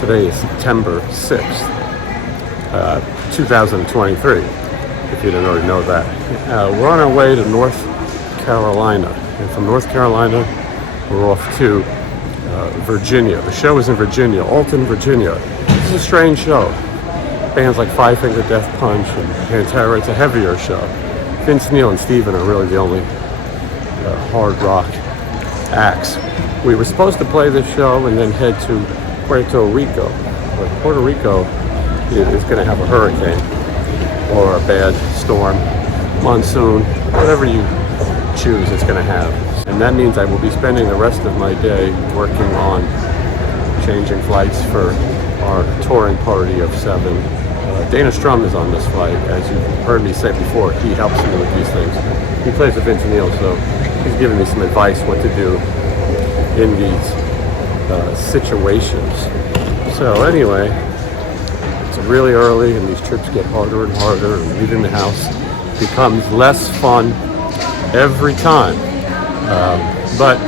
Today is September 6th, 2023, if you didn't already know that. We're on our way to North Carolina, and from North Carolina, we're off to Virginia. The show is in Virginia, Alton, Virginia. This is a strange show. Bands like Five Finger Death Punch and Pantera, it's a heavier show. Vince Neil and Steven are really the only hard rock acts. We were supposed to play this show and then head to Puerto Rico. But Puerto Rico is going to have a hurricane or a bad storm, monsoon, whatever you choose it's going to have. And that means I will be spending the rest of my day working on changing flights for our touring party of 7. Dana Strum is on this flight. As you heard me say before, he helps me with these things. He plays with Vince Neil, so he's giving me some advice what to do in these situations. So anyway, it's really early and these trips get harder and harder, and leaving the house becomes less fun every time. But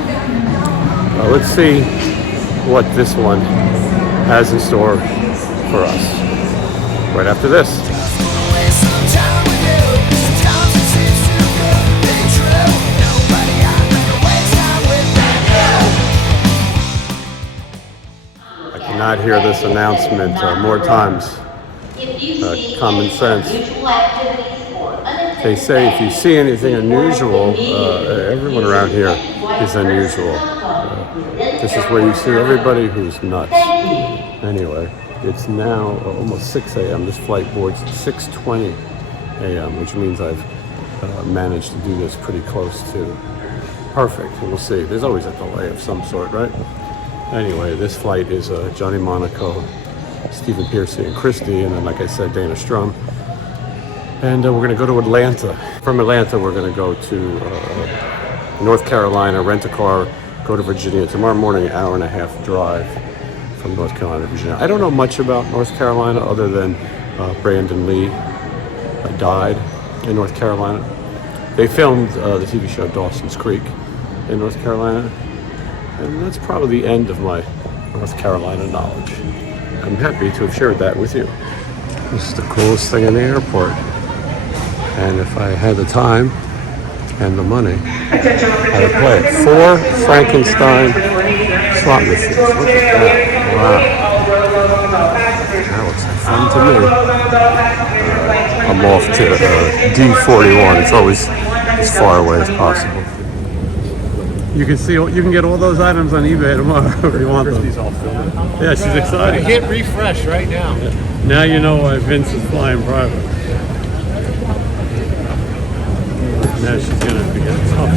let's see what this one has in store for us right after this. I cannot hear this announcement more times. Common sense. They say if you see anything unusual, everyone around here is unusual. This is where you see everybody who's nuts. Anyway, it's now almost 6 a.m. This flight boards at 6:20 a.m., which means I've managed to do this pretty close to perfect. We'll see. There's always a delay of some sort, right? Anyway, this flight is Johnny Monaco, Stephen Pearcy, and Christy, and then, like I said, Dana Strum. And we're going to go to Atlanta. From Atlanta, we're going to go to North Carolina, rent a car, go to Virginia. Tomorrow morning, an hour and a half drive from North Carolina to Virginia. I don't know much about North Carolina other than Brandon Lee died in North Carolina. They filmed the TV show Dawson's Creek in North Carolina. And that's probably the end of my North Carolina knowledge. I'm happy to have shared that with you. This is the coolest thing in the airport. And if I had the time and the money, I would play it. 4 Frankenstein slot machines. Look at that. Wow. That looks like fun to me. I'm off to D41. It's always as far away as possible. You can see, you can get all those items on eBay tomorrow if you want them. Christy's all filmed. Yeah, she's excited. I hit refresh right now. Yeah. Now you know why Vince is flying private. Now she's gonna be getting tough.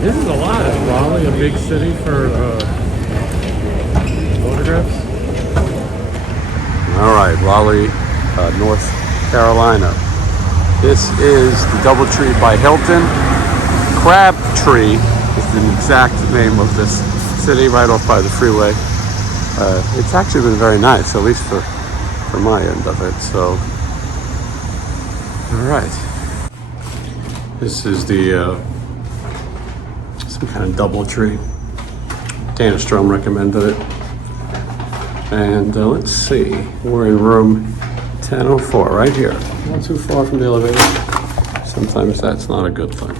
This is a lot. Is Raleigh a big city for photographs? All right, Raleigh, North Carolina. This is the DoubleTree by Hilton. Crabtree is the exact name of this city, right off by the freeway. It's actually been very nice, at least for my end of it. So, all right. This is the some kind of DoubleTree. Dana Strum recommended it. And let's see, we're in room 1004, right here. Not too far from the elevator. Sometimes that's not a good thing.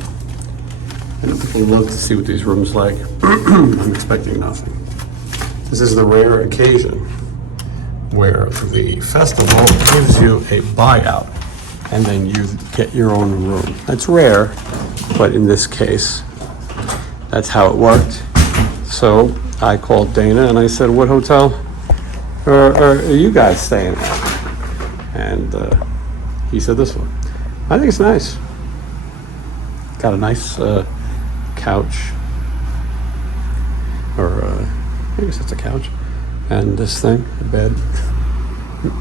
I know people love to see what these rooms like. I'm expecting nothing. This is the rare occasion where the festival gives you a buyout and then you get your own room. That's rare, but in this case, that's how it worked. So I called Dana and I said, what hotel are you guys staying at? And he said this one. I think it's nice. Got a nice couch, or I guess it's a couch, and this thing, a bed.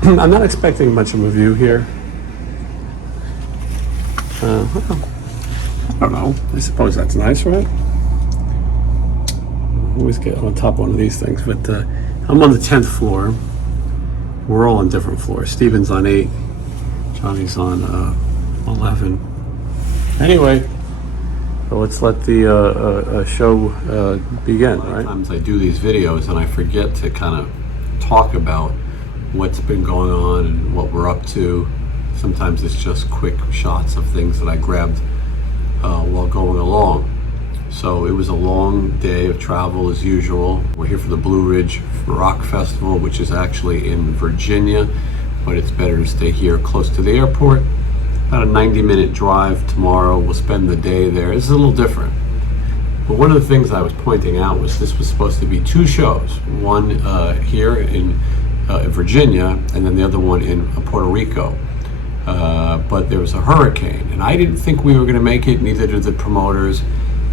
I'm not expecting much of a view here. Well, I don't know. I suppose that's nice, right? Always get on top of one of these things, but I'm on the 10th floor. We're all on different floors. Steven's on 8, Johnny's on 11. Anyway, so let's let the show begin, right? Sometimes I do these videos and I forget to kind of talk about what's been going on and what we're up to. Sometimes it's just quick shots of things that I grabbed while going along. So it was a long day of travel as usual. We're here for the Blue Ridge Rock Festival, which is actually in Virginia, but it's better to stay here close to the airport. About a 90-minute drive tomorrow. We'll spend the day there. This is a little different. But one of the things I was pointing out was this was supposed to be 2 shows. One here in Virginia, and then the other one in Puerto Rico. But there was a hurricane, and I didn't think we were going to make it, neither did the promoters.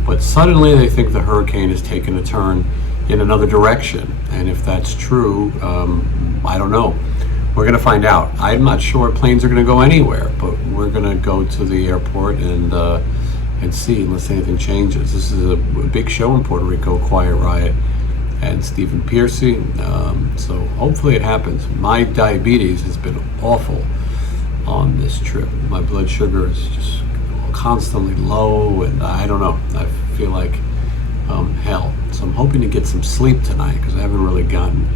But suddenly they think the hurricane has taken a turn in another direction. And if that's true, I don't know. We're going to find out. I'm not sure planes are going to go anywhere, but we're going to go to the airport and see, unless anything changes. This is a big show in Puerto Rico, Quiet Riot and Stephen Pearcy. So hopefully it happens. My diabetes has been awful on this trip. My blood sugar is just constantly low, and I don't know. I feel like hell. So I'm hoping to get some sleep tonight because I haven't really gotten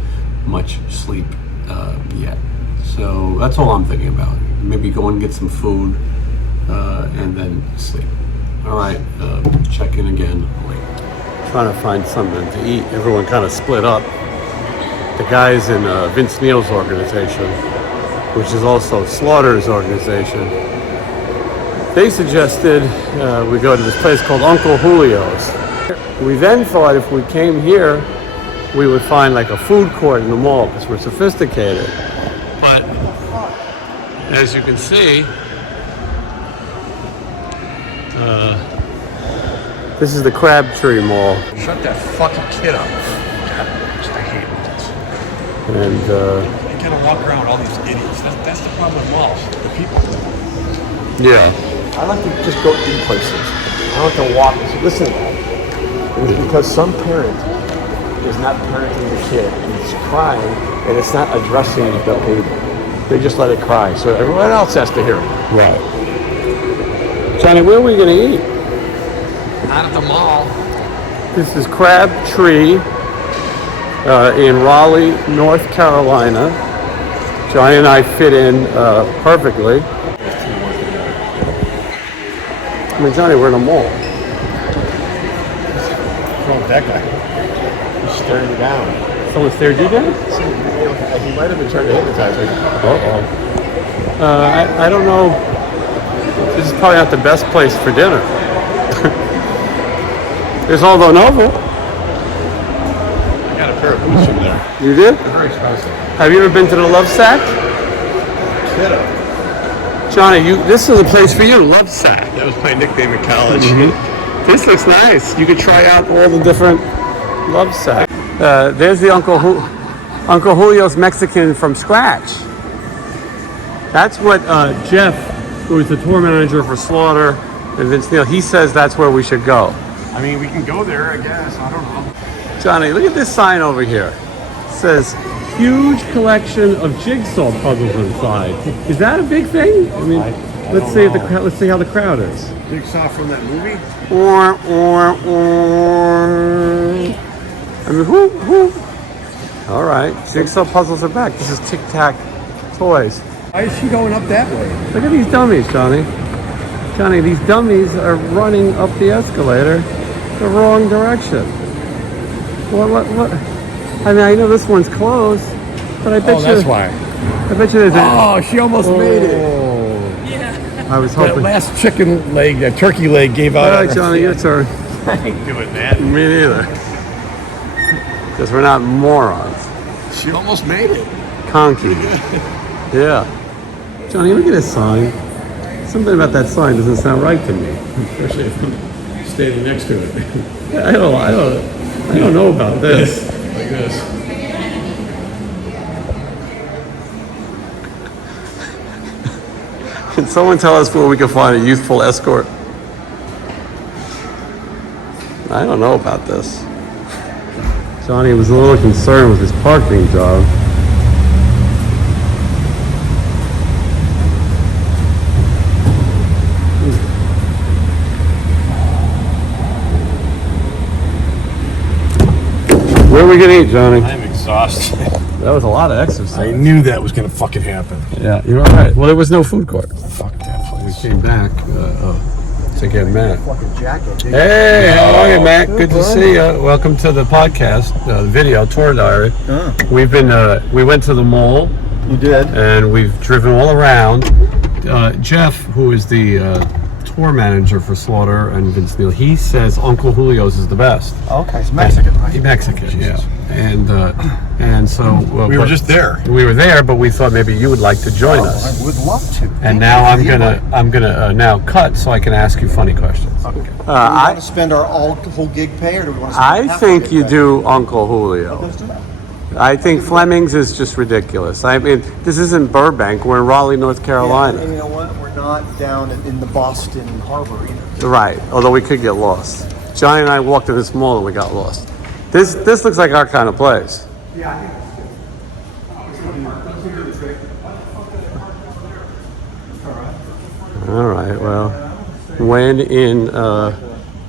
much sleep yet. So that's all I'm thinking about. Maybe go and get some food and then sleep. All right, check in again. Wait. Trying to find something to eat. Everyone kind of split up. The guys in Vince Neil's organization, which is also Slaughter's organization, they suggested we go to this place called Uncle Julio's. We then thought if we came here, we would find like a food court in the mall because we're sophisticated. But as you can see, this is the Crabtree Mall. Shut that fucking kid up. I hate this. And You gotta walk around with all these idiots. That's the problem with malls. The people. yeah. I like to just go eat places. I like to walk. Listen, it's because some parent is not parenting the kid. It's crying, and it's not addressing the baby. They just let it cry, so everyone else has to hear it. Right. Johnny, where are we going to eat? Not at the mall. This is Crabtree in Raleigh, North Carolina. Johnny and I fit in perfectly. I mean, Johnny, we're in a mall. What's wrong with that guy? He's staring you down. Someone stared you down? He might have been trying to hypnotize me. I don't know. This is probably not the best place for dinner. There's Aldo Novo. I got a pair of boots from there. You did? They're very expensive. Have you ever been to the Love Sack? Kiddo. Johnny, this is a place for you, Love Sack. That was my nickname in college. Mm-hmm. This looks nice. You could try out all the different Love Sack. There's the Uncle Julio's Mexican from scratch. That's what Jeff, who is the tour manager for Slaughter and Vince Neil, he says that's where we should go. I mean, we can go there, I guess. I don't know. Johnny, look at this sign over here. It says, huge collection of jigsaw puzzles inside. Is that a big thing? I mean, let's see how the crowd is. Jigsaw from that movie? I mean, who? All right, jigsaw puzzles are back. This is Tic Tac Toys. Why is she going up that way? Look at these dummies, Johnny. Johnny, these dummies are running up the escalator the wrong direction. What? I mean, I know this one's closed, but I bet you. That's why. I bet you there's Oh, she almost made it. Yeah. I was hoping. That last chicken leg, that turkey leg gave out. All right, Johnny, your turn. I ain't doing that. Me neither. Because we're not morons. She almost made it. Conky. Yeah. Johnny, look at this sign. Something about that sign doesn't sound right to me. Especially if I'm standing next to it. I don't know about this. Like this. Can someone tell us where we can find a youthful escort? I don't know about this. Johnny was a little concerned with his parking job. Where are we gonna eat, Johnny? I'm exhausted. That was a lot of exercise. I knew that was gonna fucking happen. Yeah, you're all right. Well, there was no food court. Fuck that We place. came back to get Matt. Fucking jacket. Hey, how are you, Matt? Good to see you. Welcome to the podcast, the video tour diary. We've been, we went to the mall. You did. And we've driven all around. Jeff, who is the tour manager for Slaughter and Vince Neil, he says Uncle Julio's is the best. Okay, it's Mexican, right? Mexican, yeah. And so We were just there. We were there, but we thought maybe you would like to join us. I would love to. And now I'm gonna now cut so I can ask you funny questions. Okay. Do we want to spend our whole gig pay, or do we want to spend I half think our you gig pay? do Uncle Julio. Let's do that. I think Fleming's is just ridiculous. I mean, this isn't Burbank. We're in Raleigh, North Carolina. And you know what? We're not down in the Boston Harbor either. Right, although we could get lost. Johnny and I walked in this mall and we got lost. This looks like our kind of place. Yeah, I think that's good. All right, well, when in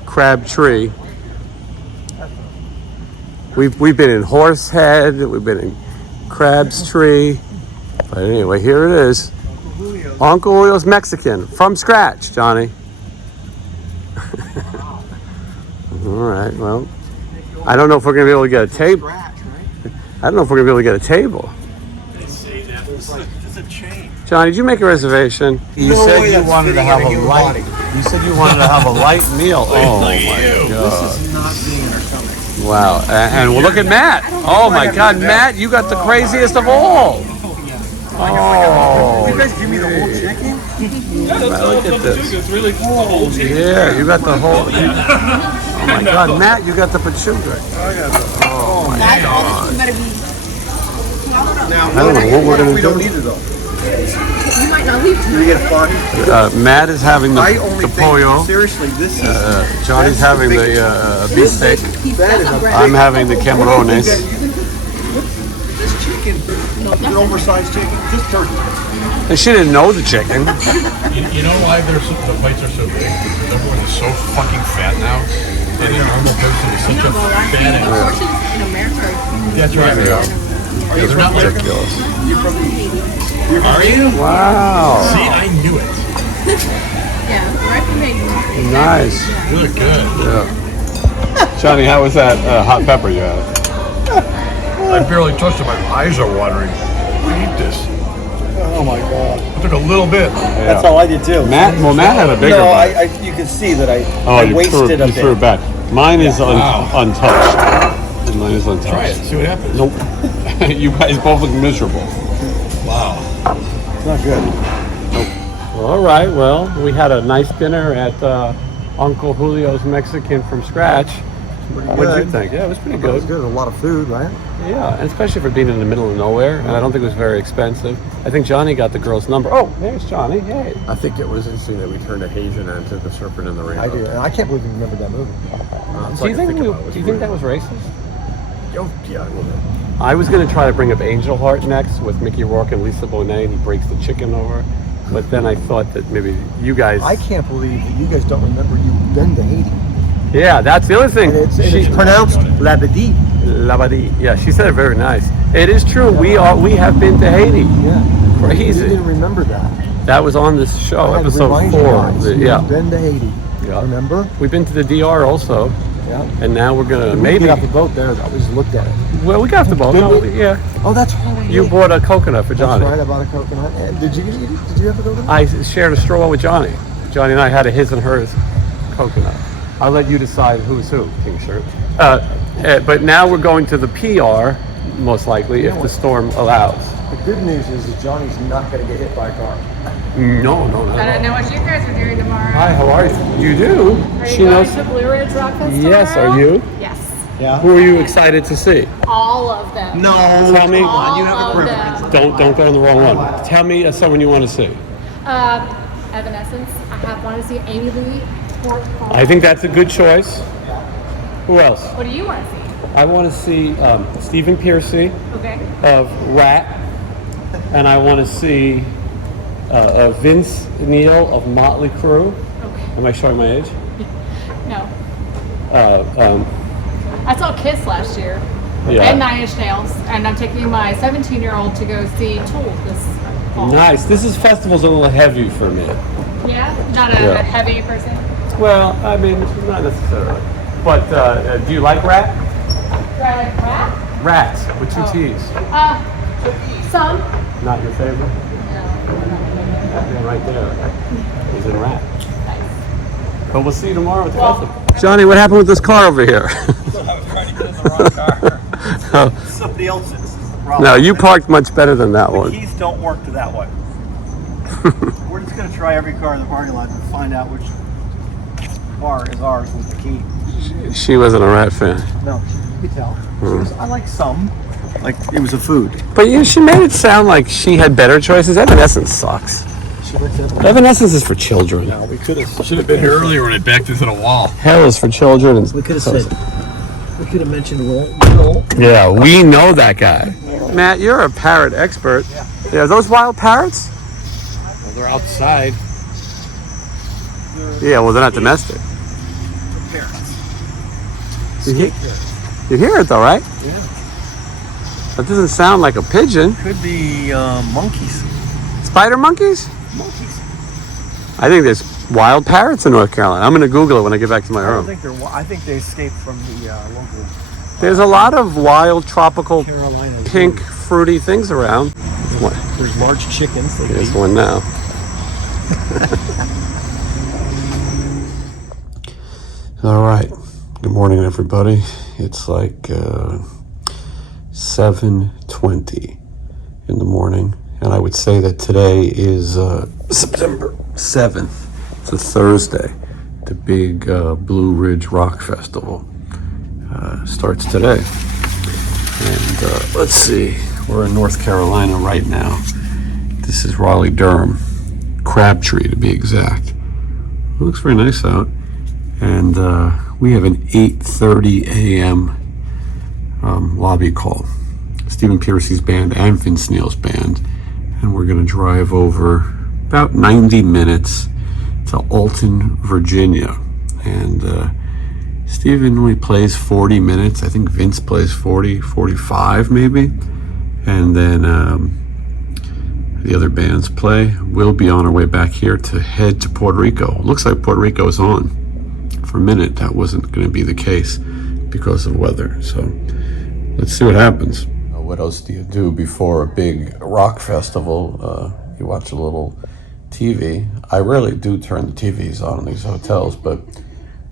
Crabtree, we've been in Horsehead, we've been in Crab's Tree, but anyway, here it is. Uncle Julio's Mexican, from scratch, Johnny. All right, well, I don't know if we're gonna be able to get a table. I don't know if we're gonna be able to get a table. They say that it's a chain. Johnny, did you make a reservation? You No said way you that's wanted to fitting have in a a human light. body. You said you wanted to have a light meal. Oh my This god! is not being in our stomach. Wow! And well, look at Matt. Oh my God, Matt, you got the craziest of all. Oh, You guys give me the whole chicken? look at this. It's really cool. Yeah, you got the whole. Oh my God, Matt, you got the pachuga. Oh my God! Now, I don't know what we're gonna we don't do. need it though. You might not leave Do we get a fun? Matt is having I the only pollo. think, seriously, this is... Johnny's having the beefsteak. That is a I'm having the camarones. This chicken, an oversized chicken, this turkey. And she didn't know the chicken. You know why the plates are so big? Because everyone is so fucking fat now. And the normal person is such a fat ass. portions in America. That's right. They're not like... Ridiculous. Are you? Wow. See, I knew it. Yeah, right from England. Nice. You look good. Yeah. Johnny, how was that hot pepper you had? I barely touched it. My eyes are watering. I eat this. Oh my God. I took a little bit. That's how I did too. Matt had a bigger No, bite. you can see that I You wasted a threw bit. it back. Mine is untouched. Mine is untouched. Try it. See what happens. Nope. You guys both look miserable. Wow. It's not good. All right. Well, we had a nice dinner at Uncle Julio's Mexican from scratch. What did you think? Yeah, it was pretty It was good. good. A lot of food, right? Yeah, and especially for being in the middle of nowhere, and I don't think it was very expensive. I think Johnny got the girl's number. Oh, there's Johnny. Hey. I think it was interesting that we turned a Haitian onto the Serpent in the Rainbow. I do, and I can't believe you remember that movie. Do you think that was racist? Oh, yeah, a little bit. I was going to try to bring up Angel Heart next with Mickey Rourke and Lisa Bonet, and he breaks the chicken over. But then I thought that maybe you guys... I can't believe that you guys don't remember you've been to Haiti. Yeah, that's the other thing. And it's pronounced Labadee. Labadee. Yeah, she said it very nice. It is true. We have been to Haiti. Yeah. Crazy. You didn't remember that. That was on this show, I had to episode remind you 4. guys, Yeah. You've been to Haiti. Yeah. Remember? We've been to the DR also, Yeah. and now we're gonna We maybe. get off the boat there. I just looked at it. Well, we got the boat. Did No, we? yeah. Oh, that's right. You bought a coconut for That's Johnny. right. I bought a coconut. And did you have a coconut? I shared a straw with Johnny. Johnny and I had a his and hers coconut. I'll let you decide who's who, King Shirt. But now we're going to the PR, most likely, if the storm allows. The good news is that Johnny's not going to get hit by a car. No, not I at don't all. know what you guys are doing tomorrow. Hi, how are you? You do? Are She you going knows. to Blue Ridge Rock Festival? Yes, are you? Yes. Yeah. Who are you excited to see? All of them. No. Tell me. All you have a of preference. them. Don't go on the wrong one. Tell me someone you want to see. Evanescence. I have wanted to see Amy Lee. I think that's a good choice. Who else? What do you want to see? I want to see Stephen Pearcy Okay. of RATT, and I want to see Vince Neil of Motley Crue. Okay. Am I showing my age? No. Uh, I saw Kiss last year. Yeah. and Nine Inch Nails, and I'm taking my 17-year-old to go see Tool this fall. Nice. This festivals a little heavy for me. Yeah, not a heavy person. Well, I mean, not necessarily. But do you like RATT? Do I like rap? RATT with two T's. Some. Not your favorite? That man right there is in RATT. Nice. But we'll see you tomorrow at the festival. Johnny, what happened with this car over here? I was trying to get in the wrong car. Somebody else's problem. No, you parked much better than that The one. keys don't work to that one. We're just going to try every car in the parking lot and find out which car is ours with the key. She wasn't a RATT fan. No, you can tell. I like some. Like it was a food. But she made it sound like she had better choices. Evanescence sucks. Evanescence is for children. No, we could have. Should have been here earlier when it backed into the wall. Hell is for children. And We could have said. We could have mentioned Will. yeah, we know that guy. Matt, you're a parrot expert. Yeah, are those wild parrots? Well, they're outside. Yeah, well, they're not domestic. Parrots. You hear it though, right? Yeah. That doesn't sound like a pigeon. Could be monkeys. Spider monkeys? Monkeys. I think there's wild parrots in North Carolina. I'm going to Google it when I get back to my I don't room. think they're. I think they escaped from the local There's a lot of wild, tropical, Carolina. pink, fruity things around. There's large chickens. They Here's eat. one now. All right. Good morning, everybody. It's like 7:20 in the morning, and I would say that today is September 7th. It's a Thursday. The big Blue Ridge Rock Festival starts today. And let's see, we're in North Carolina right now. This is Raleigh-Durham, Crabtree to be exact. It looks very nice out. And we have an 8:30 a.m. Lobby call. Stephen Pearcy's band and Vince Neil's band. And we're going to drive over about 90 minutes to Alton, Virginia. And Stephen only plays 40 minutes. I think Vince plays 40, 45 maybe. And then the other bands play. We'll be on our way back here to head to Puerto Rico. Looks like Puerto Rico is on. For a minute, that wasn't going to be the case because of weather. So let's see what happens. What else do you do before a big rock festival? You watch a little TV. I rarely do turn the TVs on in these hotels, but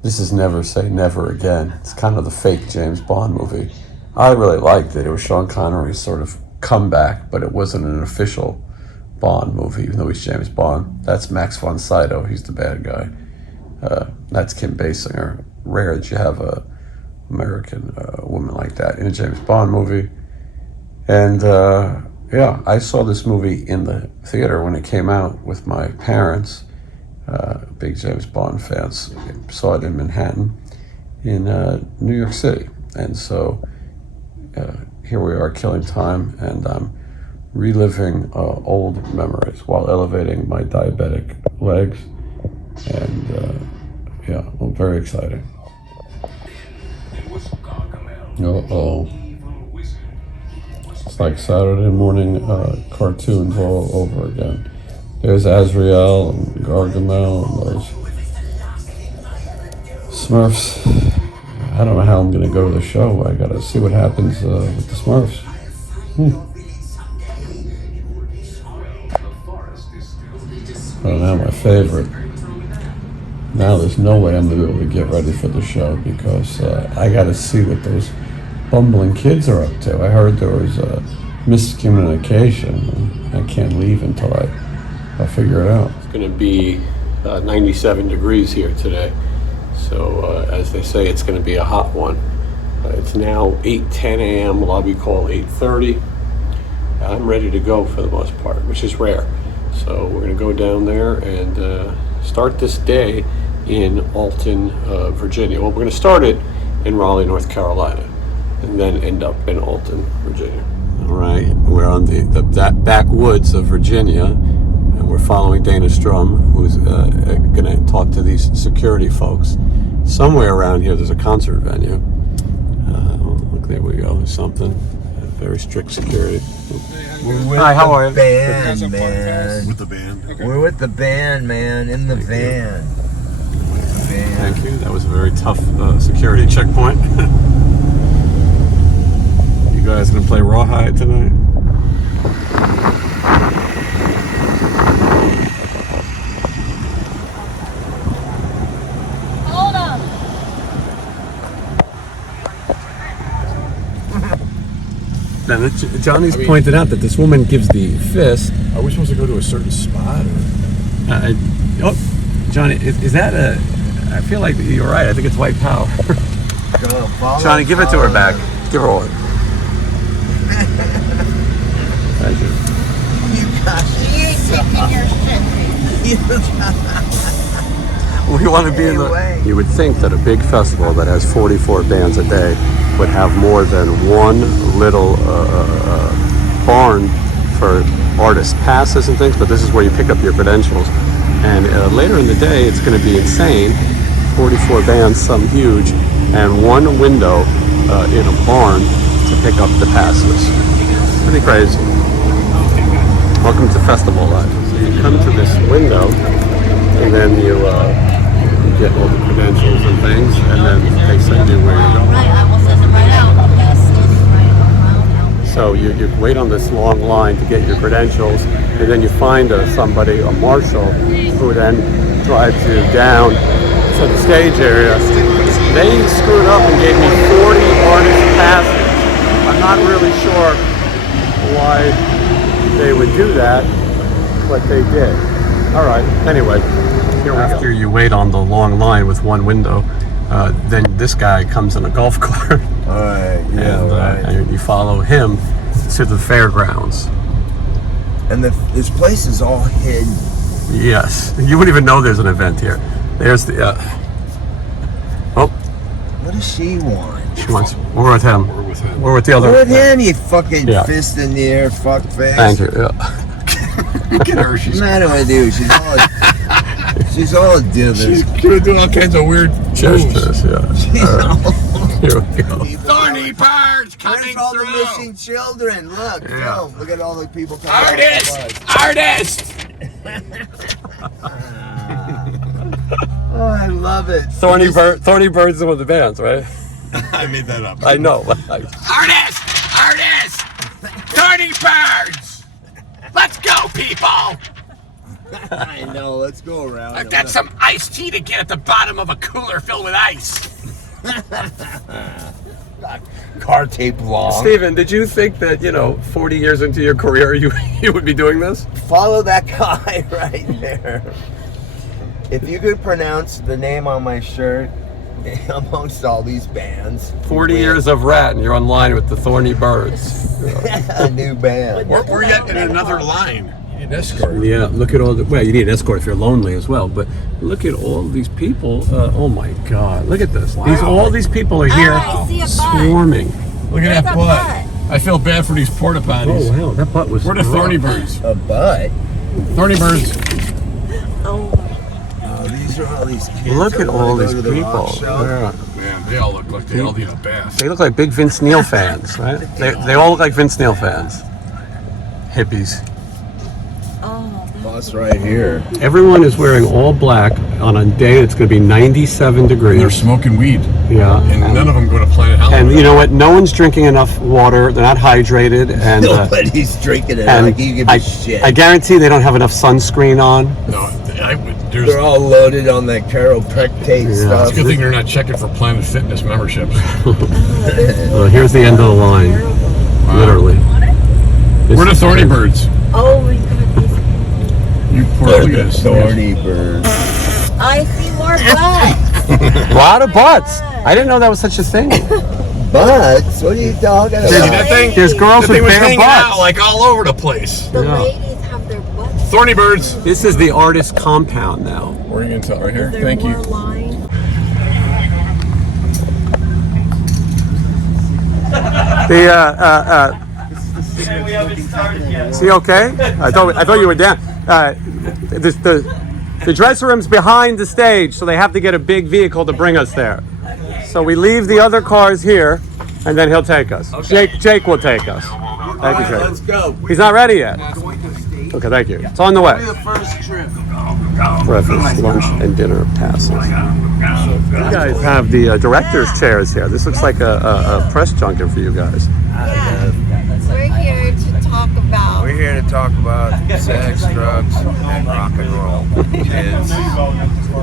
this is Never Say Never Again. It's kind of the fake James Bond movie. I really liked it. It was Sean Connery's sort of comeback, but it wasn't an official Bond movie, even though he's James Bond. That's Max von Sydow. He's the bad guy. That's Kim Basinger. Rare that you have a American woman like that in a James Bond movie. And yeah, I saw this movie in the theater when it came out with my parents, big James Bond fans. Saw it in Manhattan, in New York City. And so here we are killing time, and I'm reliving old memories while elevating my diabetic legs. And yeah, well, very exciting. Uh-oh. It's like Saturday morning cartoons all over again. There's Azrael and Gargamel and those Smurfs. I don't know how I'm going to go to the show. I got to see what happens with the Smurfs. Oh, now my favorite. Now there's no way I'm going to be able to get ready for the show because I got to see what those bumbling kids are up to. I heard there was miscommunication, and I can't leave until I figure it out. It's going to be 97 degrees here today. So as they say, it's going to be a hot one. It's now 8:10 a.m. Lobby call 8:30. I'm ready to go for the most part, which is rare. So we're going to go down there and start this day in Alton, Virginia. Well, we're going to start it in Raleigh, North Carolina, and then end up in Alton, Virginia. All right, we're on the backwoods of Virginia, and we're following Dana Strum, who's going to talk to these security folks. Somewhere around here, there's a concert venue. Look, There we go. There's something. Very strict security. We're with Hi, how the are you? band, man. With the band. We're with the band, man. In the van. With the band. Thank you. That was a very tough security checkpoint. You guys gonna play Rawhide tonight? Hold up. Now, Johnny's pointed out that this woman gives the fist. Are we supposed to go to a certain spot? Or? Johnny, is that a? I feel like you're right. I think it's white power. Go, follow, Johnny, give it to her back. Give her one. Thank you. We want to be in the. Anyway. You would think that a big festival that has 44 bands a day would have more than one little barn for artist passes and things, but this is where you pick up your credentials. And later in the day, it's going to be insane. 44 bands, some huge, and one window in a barn to pick up the passes. Pretty crazy. Welcome to Festival Life. So you come to this window, and then you get all the credentials and things, and then they send you where you're going. Right, I will send them right out. Yes, right around. So you wait on this long line to get your credentials, and then you find somebody, a marshal, who then drives you down to the stage area. They screwed up and gave me 40 artist passes. I'm not really sure why they would do that, but they did. All right, anyway, here we go. After you wait on the long line with one window, then this guy comes in a golf cart. Alright, yeah, right. And you follow him to the fairgrounds. And this place is all hidden. Yes, you wouldn't even know there's an event here. There's the. What does she want? She wants. We're with him. We're with him. We're with the other. With him, you fucking Yeah. fist in the air, fuck face. Thank you. Yeah. Look at her. What's She's the matter with you? She's all she's gonna do all kinds of weird Gestures. Yeah. Here we go. Thorny birds Where's all the missing children? Look, Yeah. go. Look at all the people coming. Artist! Oh, I love it. Thorny Bird's one of the bands, right? I made that up. I know. Artist! Thorny birds! Let's go, people! I know. Let's go around. I've got some iced tea to get at the bottom of a cooler filled with ice. car tape long. Steven, did you think that 40 years into your career you would be doing this? Follow that guy right there. If you could pronounce the name on my shirt amongst all these bands. 40 years of RATT, and you're online with the Thorny Birds. A new band. We're yet in another line. You need an escort. Yeah, look at all the. Well, you need an escort if you're lonely as well. But look at all these people. Oh my God! Look at this. All these people are here, I see a butt. swarming. Look at There's that a butt. butt. I feel bad for these porta potties. Oh wow, that butt was. We're the Thorny Birds. A butt? Thorny Birds. Oh, Oh, these are all these kids. Look that at wanna all go these to the rock people. show. Yeah. Man, they all look like they all need a bath. They look like big Vince Neil fans, right? They all look like Vince Neil fans. Hippies. Us right here. Everyone is wearing all black on a day that's going to be 97 And they're degrees. smoking weed. Yeah. And none of them go to Planet Hollywood. And you know what? No one's drinking enough water. They're not hydrated. And Nobody's drinking it. and Like you give a shit. I guarantee they don't have enough sunscreen on. No, They're all loaded on that chiropractic stuff. It's a good thing they're not checking for Planet Fitness memberships. Here's the end of the line. Literally. We're the Thorny Birds. oh my God. You poor They're look at the this. thorny birds. I see more butts. A lot of butts. I didn't know that was such a thing. Butts? What are you talking See about? that thing? There's girls That thing with was bare hanging butts. out like all over the place. The Yeah. ladies have their butts. Thorny Birds. This is the artist compound now. Where are you going to tell? Right here? Is there Thank more you. line? We haven't started yet. Is he okay? I thought you were down. The dressing room's behind the stage, so they have to get a big vehicle to bring us there. So we leave the other cars here, and then he'll take us. Okay. Jake will take us. Thank you, Jake. Let's go. He's not ready yet. Okay, thank you. It's on the way. The first trip. Breakfast, lunch, and dinner passes. You guys have the director's chairs here. This looks like a press junket for you guys. We're here to talk about. We're here to talk about sex, drugs, and rock and roll. Kids.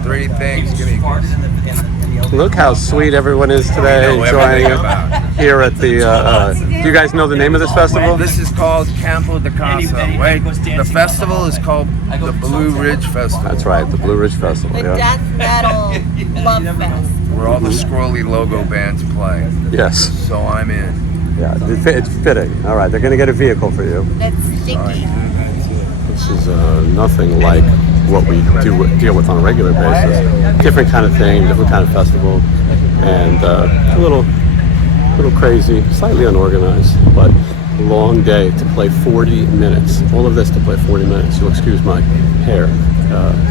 3 things. Give me this. Look how sweet everyone is today, enjoying it here at the. Do you guys know the name of this festival? This is called Campo de Casa. Wait, the festival is called the Blue Ridge Festival. That's right, the Blue Ridge Festival. The Yeah. Death Metal Love Fest. Where all the scrolly logo bands play. Yes. So I'm in. Yeah, it's fitting. All right, they're going to get a vehicle for you. That's sticky. This is nothing like what we deal with on a regular basis. Different kind of thing, different kind of festival, and a little crazy, slightly unorganized, but long day to play 40 minutes. All of this to play 40 minutes. You'll excuse my hair.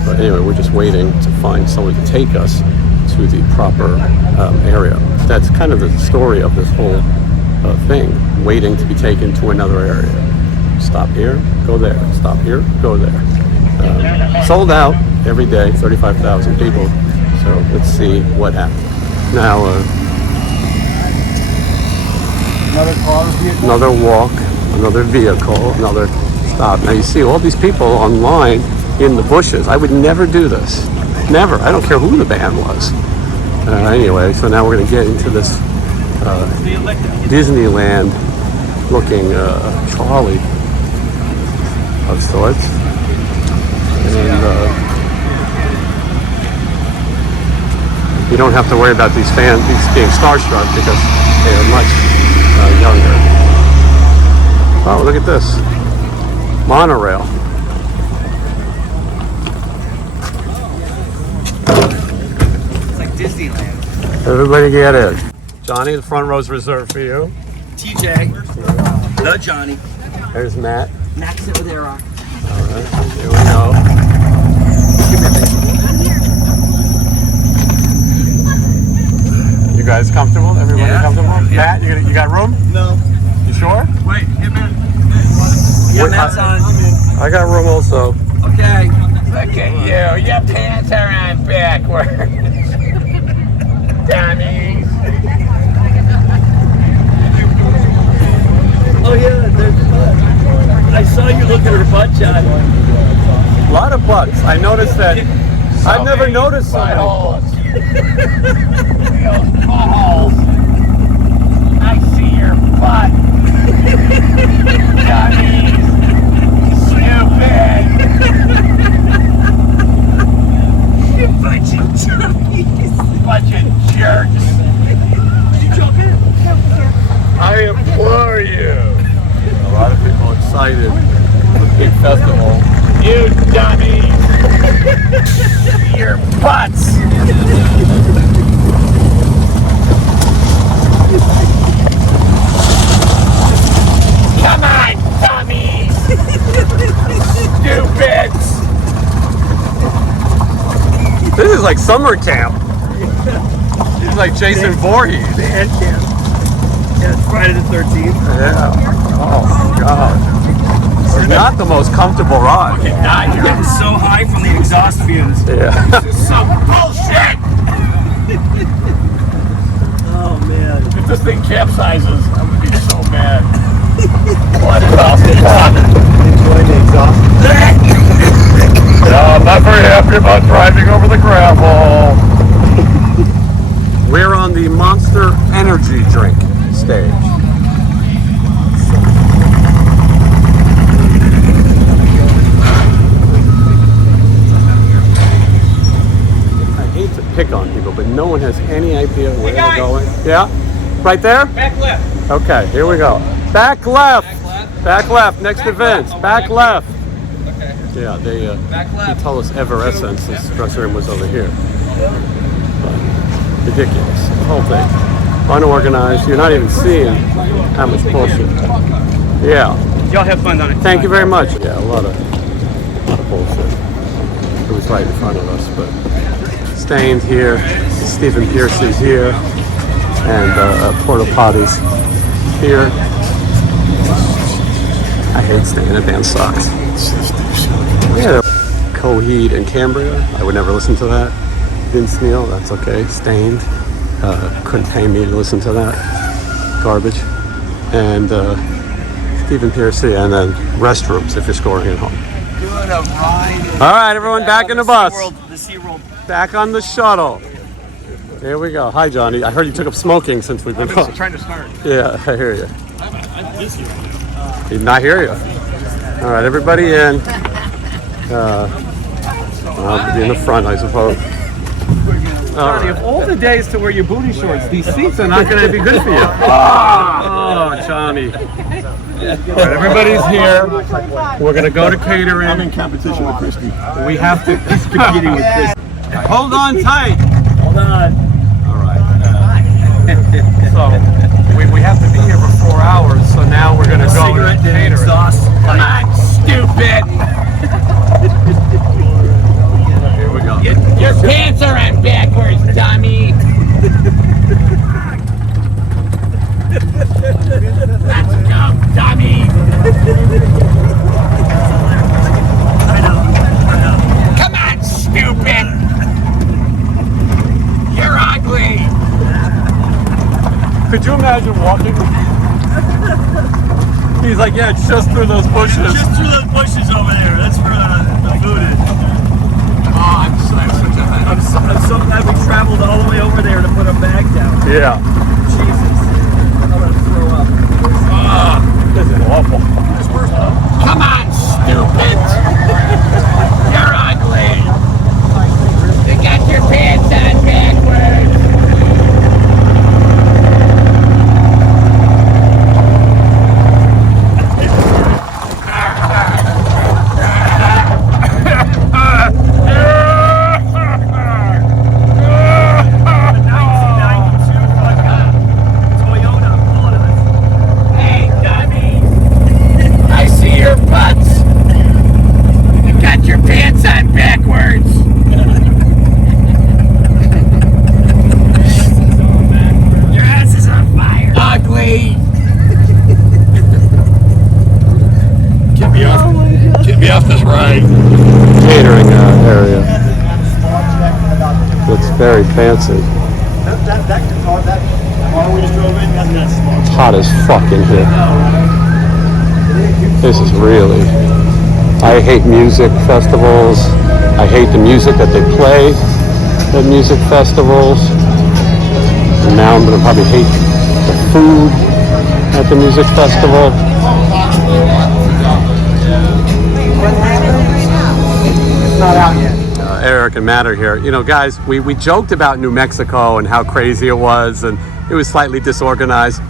But anyway, we're just waiting to find someone to take us to the proper area. That's kind of the story of this whole thing, waiting to be taken to another area. Stop here, go there. Stop here, go there. Sold out every day, 35,000 people. So let's see what happens. Now, another walk, another vehicle, another stop. Now you see all these people online in the bushes. I would never do this. Never. I don't care who the band was. Anyway, so now we're going to get into this Disneyland looking trolley of sorts. And you don't have to worry about these fans being starstruck because they are much younger. Oh, look at this. Monorail. It's like Disneyland. Everybody get in. Johnny, the front row's reserved for you. TJ, the Johnny, There's Matt. Max over there. All right, here we go. You guys comfortable? Everybody Yeah. comfortable? Matt, you got room? No. You sure? Wait, hit Matt. Yeah, Matt's on. I got room also. Okay. Look at you. Your pants are on backwards. Dummies. Oh yeah, there's butt. I saw you look at her butt, John. A lot of butts. I noticed that. I've never noticed so many butts. Balls. I see your butt. Dummies. Stupid. You bunch of dummies. Bunch of jerks. Are you joking? I implore you. A lot of people excited for the big festival. You dummies. Your butts. Come on, dummies. Stupids. This is like summer camp. This is like Jason Voorhees. Band camp. Yeah, it's Friday the 13th. Yeah. Oh my God. This is not the most comfortable ride. God, you're getting so high from the exhaust fumes. Yeah. Some bullshit. Oh man. If this thing capsizes, I'm gonna be so mad. What about the top? Enjoying the exhaust. I'm not very happy about driving over the gravel. We're on the Monster Energy drink stage. I hate to pick on people, but no one has any idea where they're going. Yeah? Right there? Back left. Okay, here we go. Back left. Back left. Next event. Back left. Okay. Yeah, they Back left. tell us Everessence's dressing room was over here. But ridiculous. The whole thing. Unorganized. You're not even seeing how much bullshit. Yeah. Y'all have fun on it. Thank you very much. Yeah, a lot of bullshit. It was right in front of us, but Stained here. Stephen Pearcy's here. and porta potties here. I hate staying at band socks. Yeah, Coheed and Cambria. I would never listen to that. Vince Neil, that's okay. Stained. Couldn't pay me to listen to that. Garbage. And Stephen Pearcy, and then Restrooms if you're scoring at home. Doing a ride. All right, everyone, back in the bus. The SeaWorld. Back on the shuttle. Here we go. Hi, Johnny. I heard you took up smoking since we've been gone. Trying to start. Yeah, I hear you. He did not hear you. All right, everybody in. I'll be in the front, I suppose. Johnny, of all the days to wear your booty shorts, these seats are not going to be good for you. Oh, Johnny. All right, everybody's here. We're going to go to catering. I'm in competition with Christy. We have to. He's competing with Chris. Hold on tight. Hold on. All right. So we have to be here for 4 hours. So now we're going to go to catering. Exhaust. Come on, stupid. Here we go. Your pants are on backwards, dummy. Let's go, dummy. Come on, stupid. You're ugly. Could you imagine walking? He's like, yeah, it's just through those bushes. Just through those bushes over there. That's where the food is. Oh, I'm so glad we traveled all the way over there to put a bag down. Yeah. Jesus. I'm gonna throw up. This is awful. Come on, stupid. You're ugly. You got your pants on backwards. Catering area. Looks very fancy. That car we just drove in, that's It's hot as fuck in here. This is really... I hate music festivals. I hate the music that they play at music festivals. And now I'm gonna probably hate the food at the music festival. not out yet. Eric and Matt are here. You know, guys, we joked about New Mexico and how crazy it was, and it was slightly disorganized.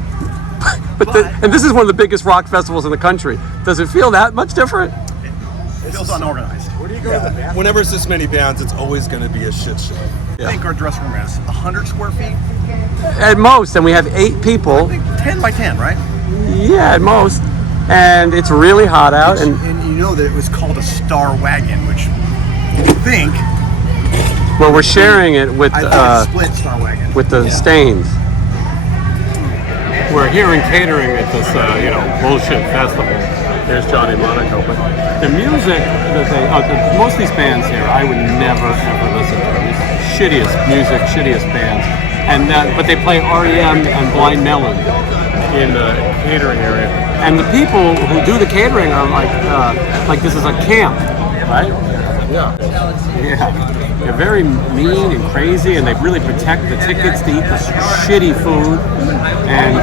And this is one of the biggest rock festivals in the country. Does it feel that much different? It feels unorganized. Where do you go to the bathroom? Whenever it's this many bands, it's always going to be a shit show. I think our dressing room is 100 square feet. At most, and we have 8 people. I think 10 by 10, right? Yeah, at most. And it's really hot out. And you know that it was called a Star Wagon, which you think. well, we're sharing it with split Star Wagon. with the Stains. We're here in catering at this, bullshit festival. There's Johnny Monaco. But the music that most of these bands here, I would never ever listen to. Shittiest music, shittiest bands. And but they play REM and Blind Melon in the catering area. And the people who do the catering are like this is a camp, right? Yeah. Yeah. They're very mean and crazy, and they really protect the tickets to eat the shitty food. And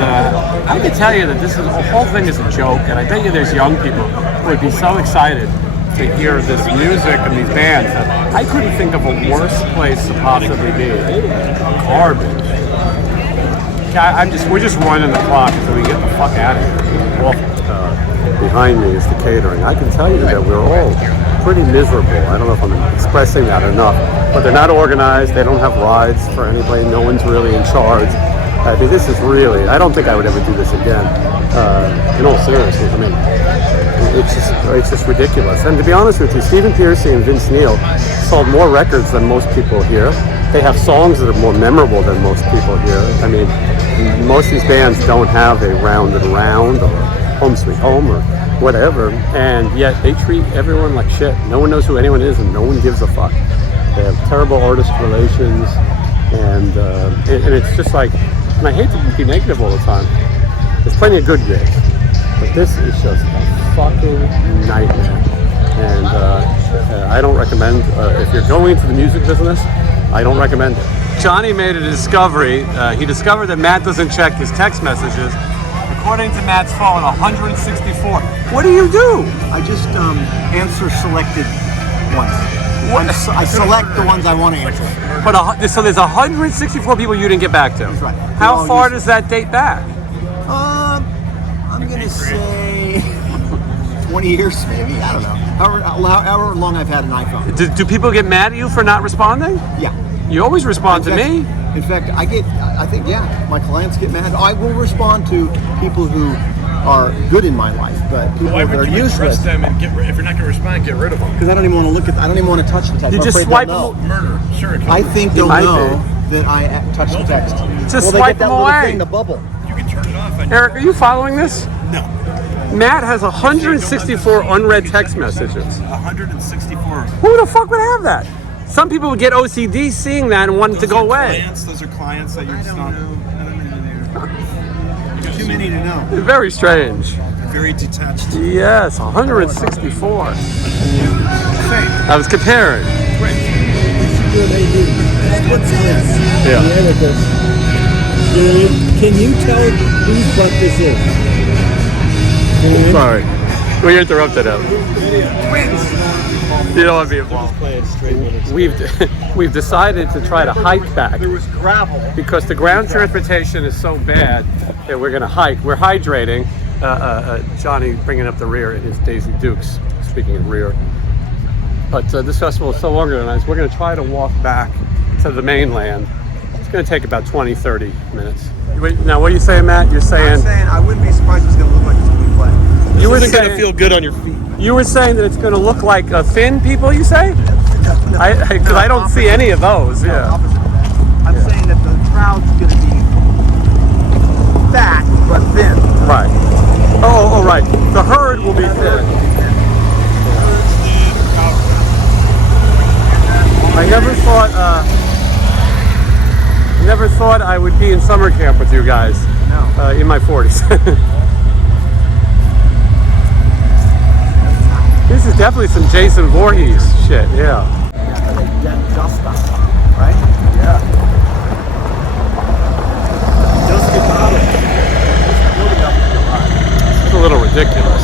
I can tell you that the whole thing is a joke, and I bet you there's young people who would be so excited to hear this music and these bands that I couldn't think of a worse place to possibly be. Garbage. We're just running the clock until we get the fuck out of here. Well, behind me is the catering. I can tell you that we're all pretty miserable. I don't know if I'm expressing that enough, but they're not organized. They don't have rides for anybody. No one's really in charge. I think this is really, I don't think I would ever do this again. In all seriousness, I mean, it's just ridiculous. And to be honest with you, Stephen Pearcy and Vince Neil sold more records than most people here. They have songs that are more memorable than most people here. I mean, Most of these bands don't have a Round and Round or Home Sweet Home or whatever, and yet they treat everyone like shit. No one knows who anyone is, and no one gives a fuck. They have terrible artist relations, and it's just like, and I hate to be negative all the time. There's plenty of good gigs, but this is just a fucking nightmare. And I don't recommend, if you're going into the music business, I don't recommend it. Johnny made a discovery. He discovered that Matt doesn't check his text messages. According to Matt's phone, 164. What do you do? I just answer selected ones. I select the ones I want to answer. But so there's 164 people you didn't get back to. That's right. How far does that date back? I'm gonna say 20 years, maybe. I don't know. However long I've had an iPhone. Do people get mad at you for not responding? Yeah. You always respond to me. In fact, I think, my clients get mad. I will respond to people who are good in my life, but people Why that would are you useless. address them and if you're not going to respond, get rid of them? Because I don't even want to look at. I don't even want to touch the text. You I'm just afraid swipe they'll know. Murder. Sure. I think they'll might know that I touched the text. Just they swipe get that them little away. thing, the bubble. You can turn it off. Eric, are you following this? No. Matt has 164 unread text messages. 164. Who the fuck would have that? Some people would get OCD seeing that and want it to go away. Those are clients that you're just not. Too many to know. Very strange. Very detached. Yes, 164. I was comparing. What's this? Yeah. Can you tell whose butt this is? Sorry. We interrupted him. You don't want to be involved. We've decided to try to hike back. There was gravel. Because the ground transportation is so bad that we're going to hike. We're hydrating. Johnny bringing up the rear in his Daisy Dukes, speaking of rear. But this festival is so organized, we're going to try to walk back to the mainland. It's going to take about 20-30 minutes. Wait, now, what are you saying, Matt? You're saying... I'm saying I wouldn't be surprised if it's going to look like it's going to be play. You were It's saying, gonna feel good on your feet. You were saying that it's going to look like thin people, you say? Because I don't see any of those, yeah. Opposite of that. I'm saying that the crowd's going to be fat but thin. Right. Oh, right. The herd will be thin. I never thought I would be in summer camp with you guys. No. In my 40s. This is definitely some Jason Voorhees shit, yeah. Just that, right? Yeah. Just get It's a little ridiculous.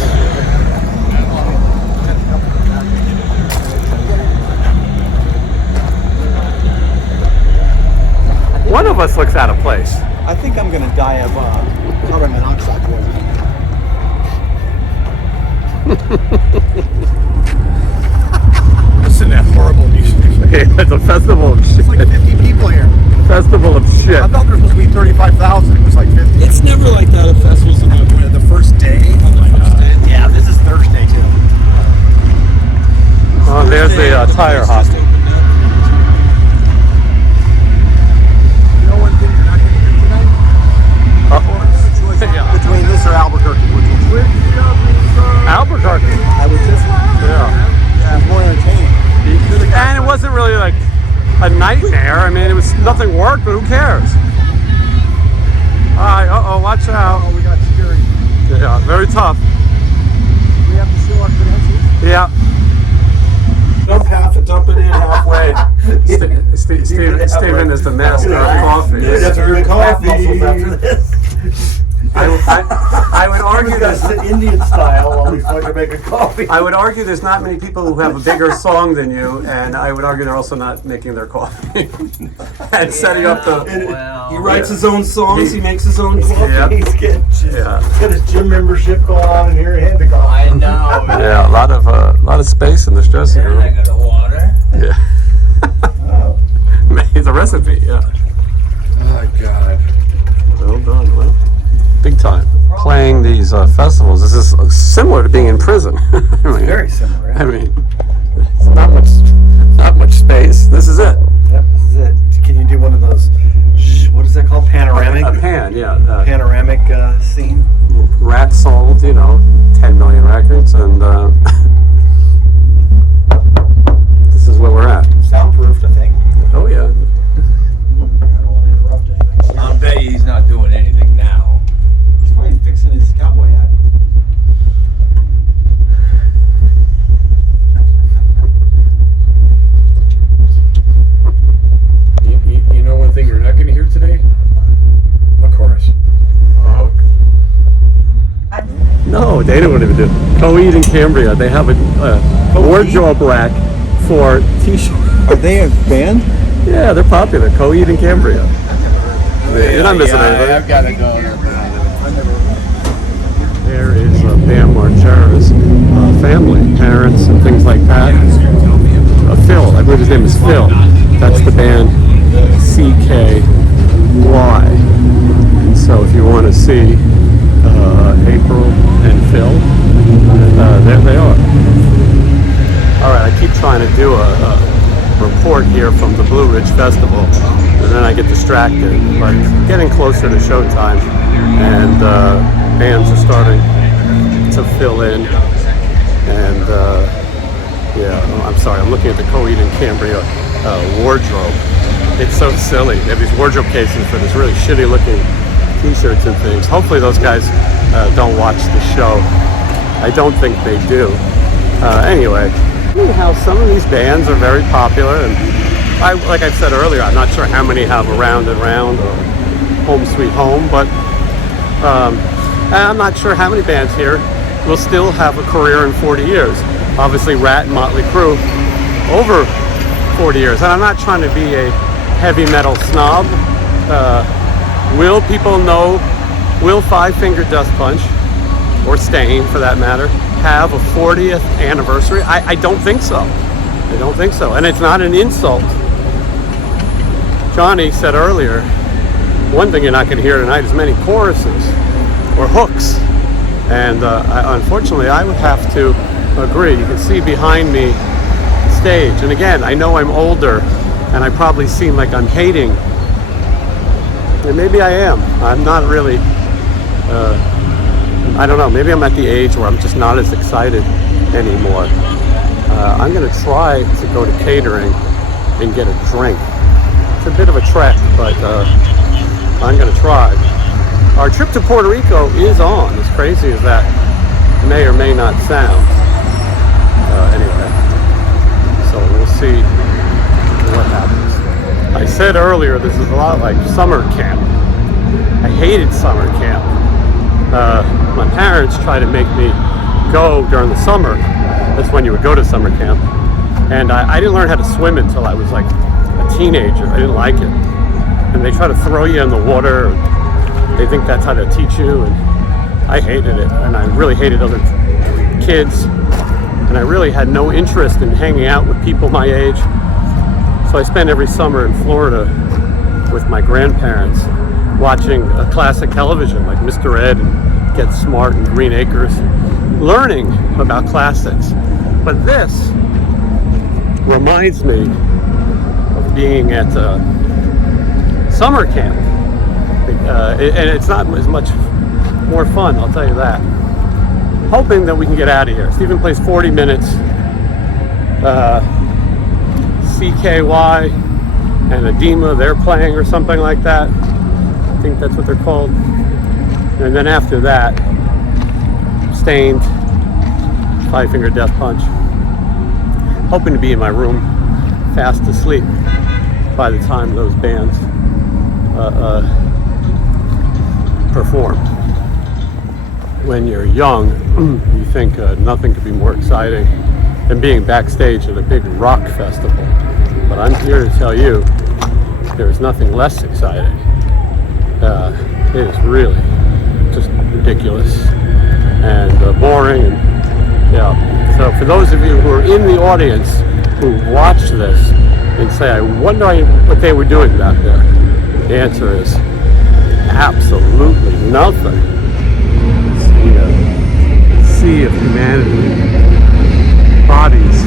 One of us looks out of place. I think I'm going to die of carbon monoxide poisoning. Listen to that horrible music. It's a festival of shit. It's like 50 people here. Festival of shit. I thought there was supposed to be 35,000. It was like 50. It's never like that at festivals. The first day. Yeah, this is Thursday too. Oh, there's the tire hop. You know one thing you're not going to do tonight? Yeah. Between this or Albuquerque, which Albuquerque. I would just Yeah. it's more entertaining. And it wasn't really like a nightmare. I mean, it was nothing worked, but who cares? All right, watch out. Oh, we got security. Yeah, very tough. We have to show our credentials. Yeah. Dump half and dump it in halfway. Steven is the master of coffee. That's a good coffee. After this. I would argue That's that the Indian style while we fucking make a coffee. I would argue there's not many people who have a bigger song than you, and I would argue they're also not making their coffee and setting up the. He writes his own songs. He makes his own coffee. Yeah. He's getting Yeah. got his gym membership going on in here. Hand the coffee. I know. Yeah, a lot of space in this dressing room. I got the water. Yeah. Made the recipe. Yeah. Oh God. Well done, well. Big time. Playing these festivals. This is similar to being in prison. I mean, Very similar. I mean, it's not much space. This is it. Yep, this is it. Can you do one of those? what is that called? Panoramic? A pan, yeah. Panoramic scene. Rat sold, 10 million records, and this is where we're at. Soundproofed, I think. Oh yeah. I don't want to interrupt anything. I'll bet he's not doing anything now. He's probably fixing his cowboy hat. You know one thing you're not going to hear today? A chorus. No, they don't even do. Coed and Cambria, they have a wardrobe rack for t-shirts. Are they a band? Yeah, they're popular. Coed and Cambria. You're not missing anything. I've got to go. There is Bam Margera's family, parents, and things like that. Phil, I believe his name is Phil. That's the band CKY. And so if you want to see April and Phil, there they are. All right, I keep trying to do a report here from the Blue Ridge Festival, and then I get distracted. But getting closer to showtime, and bands are starting to fill in. And yeah, I'm sorry, I'm looking at the Coed and Cambria wardrobe. It's so silly. They have these wardrobe cases for this really shitty looking t-shirts and things. Hopefully those guys don't watch the show. I don't think they do. Anyway, anyhow, some of these bands are very popular, and like I've said earlier, I'm not sure how many have Around and Round or Home Sweet Home, but I'm not sure how many bands here will still have a career in 40 years. Obviously Rat and Motley Crue over 40 years, and I'm not trying to be a heavy metal snob. Will people know, will Five Finger Death Punch, or Stain for that matter, have a 40th anniversary? I don't think so. I don't think so. And it's not an insult. Johnny said earlier, one thing you're not going to hear tonight is many choruses or hooks. And unfortunately, I would have to agree. You can see behind me stage. And again, I know I'm older, and I probably seem like I'm hating. And maybe I am. I'm not really, I don't know, maybe I'm at the age where I'm just not as excited anymore. I'm going to try to go to catering and get a drink. It's a bit of a trek, but I'm going to try. Our trip to Puerto Rico is on, as crazy as that may or may not sound. Anyway, so we'll see what happens. I said earlier, this is a lot like summer camp. I hated summer camp. My parents tried to make me go during the summer. That's when you would go to summer camp. And I didn't learn how to swim until I was like a teenager. I didn't like it. And they try to throw you in the water. They think that's how to teach you. And I hated it. And I really hated other kids. And I really had no interest in hanging out with people my age. So I spent every summer in Florida with my grandparents watching classic television like Mr. Ed and Get Smart and Green Acres, learning about classics. But this reminds me of being at summer camp. And it's not as much more fun, I'll tell you that. Hoping that we can get out of here. Stephen plays 40 minutes. CKY and Edema, they're playing or something like that. I think that's what they're called. And then after that, Stained, Five Finger Death Punch. Hoping to be in my room, fast asleep by the time those bands perform. When you're young, you think nothing could be more exciting than being backstage at a big rock festival. But I'm here to tell you, there's nothing less exciting. It is really just ridiculous and boring. And yeah. So for those of you who are in the audience who watch this and say, I wonder what they were doing back there, the answer is absolutely nothing. Sea of humanity, bodies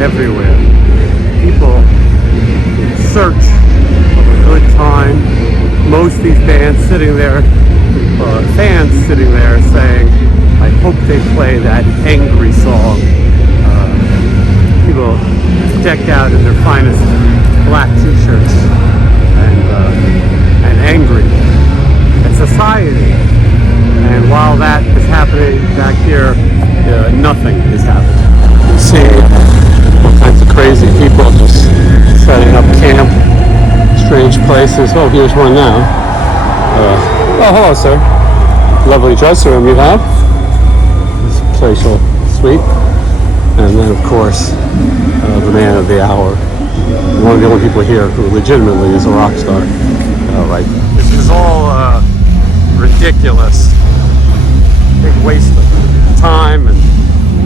everywhere, people in search of a good time, most of these bands sitting there, fans sitting there saying, I hope they play that angry song. People decked out in their finest black t-shirts and angry at society. And while that is happening back here, nothing is happening. You see all kinds of crazy people just setting up camp, strange places. Oh, here's one now. Oh, hello, sir. Lovely dressing room you have. This palatial suite. And then, of course, the man of the hour. One of the only people here who legitimately is a rock star. Right. This is all ridiculous. Big waste of time and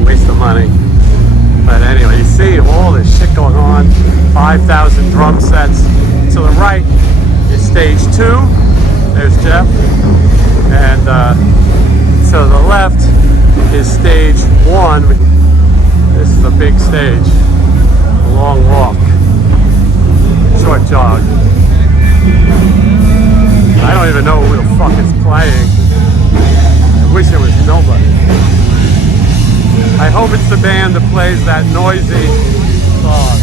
waste of money. But anyway, you see all this shit going on. 5,000 drum sets. To the right is stage 2. There's Jeff. And to the left is stage 1. This is a big stage. A long walk. Short jog. I don't even know who the fuck is playing. I wish there was nobody. I hope it's the band that plays that noisy song.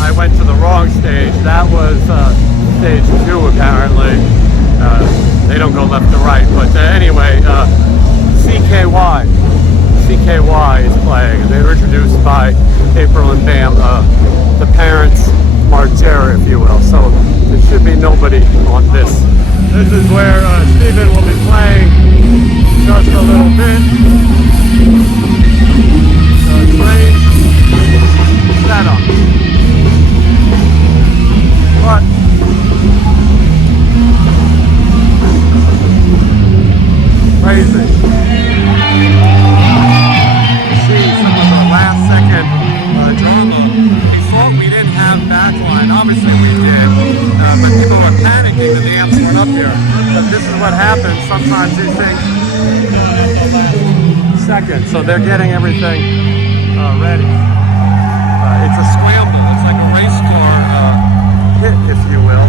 I went to the wrong stage. That was stage 2 apparently. They don't go left to right, but anyway, CKY is playing, and they were introduced by April and Bam, the parents, Margera, if you will. So there should be nobody on this. This is where Steven will be playing just a little bit. Great setup. But crazy. See some of the last second drama. We thought we didn't have backline. Obviously we did. But people were panicking that the amps weren't up here. But this is what happens. Sometimes you think second. So they're getting everything ready. It's a scramble. It's like a race car hit, if you will,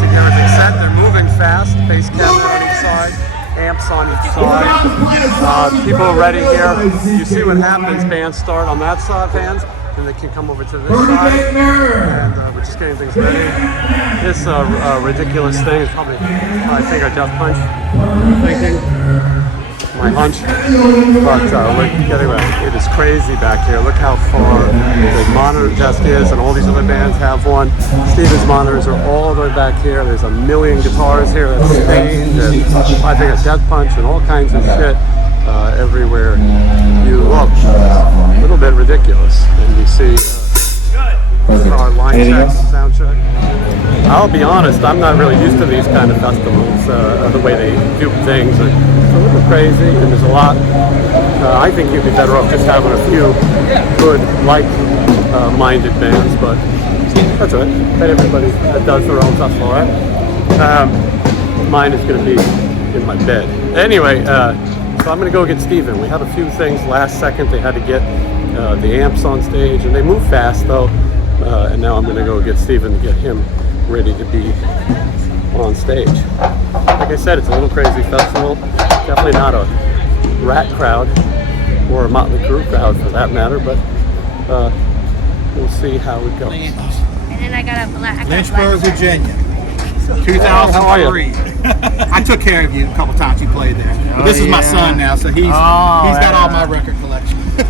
to get everything set. They're moving fast. Bass caps on each side. Amps on each side. People are ready here. You see what happens. Bands start on that side, fans, and they can come over to this side. And we're just getting things ready. This ridiculous thing is probably, I think, a Death Punch. Thinking. My hunch. But we're getting ready. It is crazy back here. Look how far the monitor desk is, and all these other bands have one. Steven's monitors are all the way back here. There's a million guitars here that's stained, and I think a Death Punch and all kinds of shit everywhere you look. A little bit ridiculous. And you see our line check, sound check. I'll be honest, I'm not really used to these kind of festivals, the way they do things. It's a little crazy, and there's a lot. I think you'd be better off just having a few good, like-minded bands, but that's all right. But everybody does their own festival, right? Mine is going to be in my bed. Anyway, so I'm going to go get Steven. We had a few things last second. They had to get the amps on stage, and they move fast, though. And now I'm going to go get Steven to get him ready to be on stage. Like I said, it's a little crazy festival. Definitely not a Rat crowd or a Motley Crue crowd for that matter, but we'll see how it goes. And then I got a black. Lynchburg, Virginia. 2003. How are you? I took care of you a couple times you played there. But this is my son now, so he's got all my record collection. Look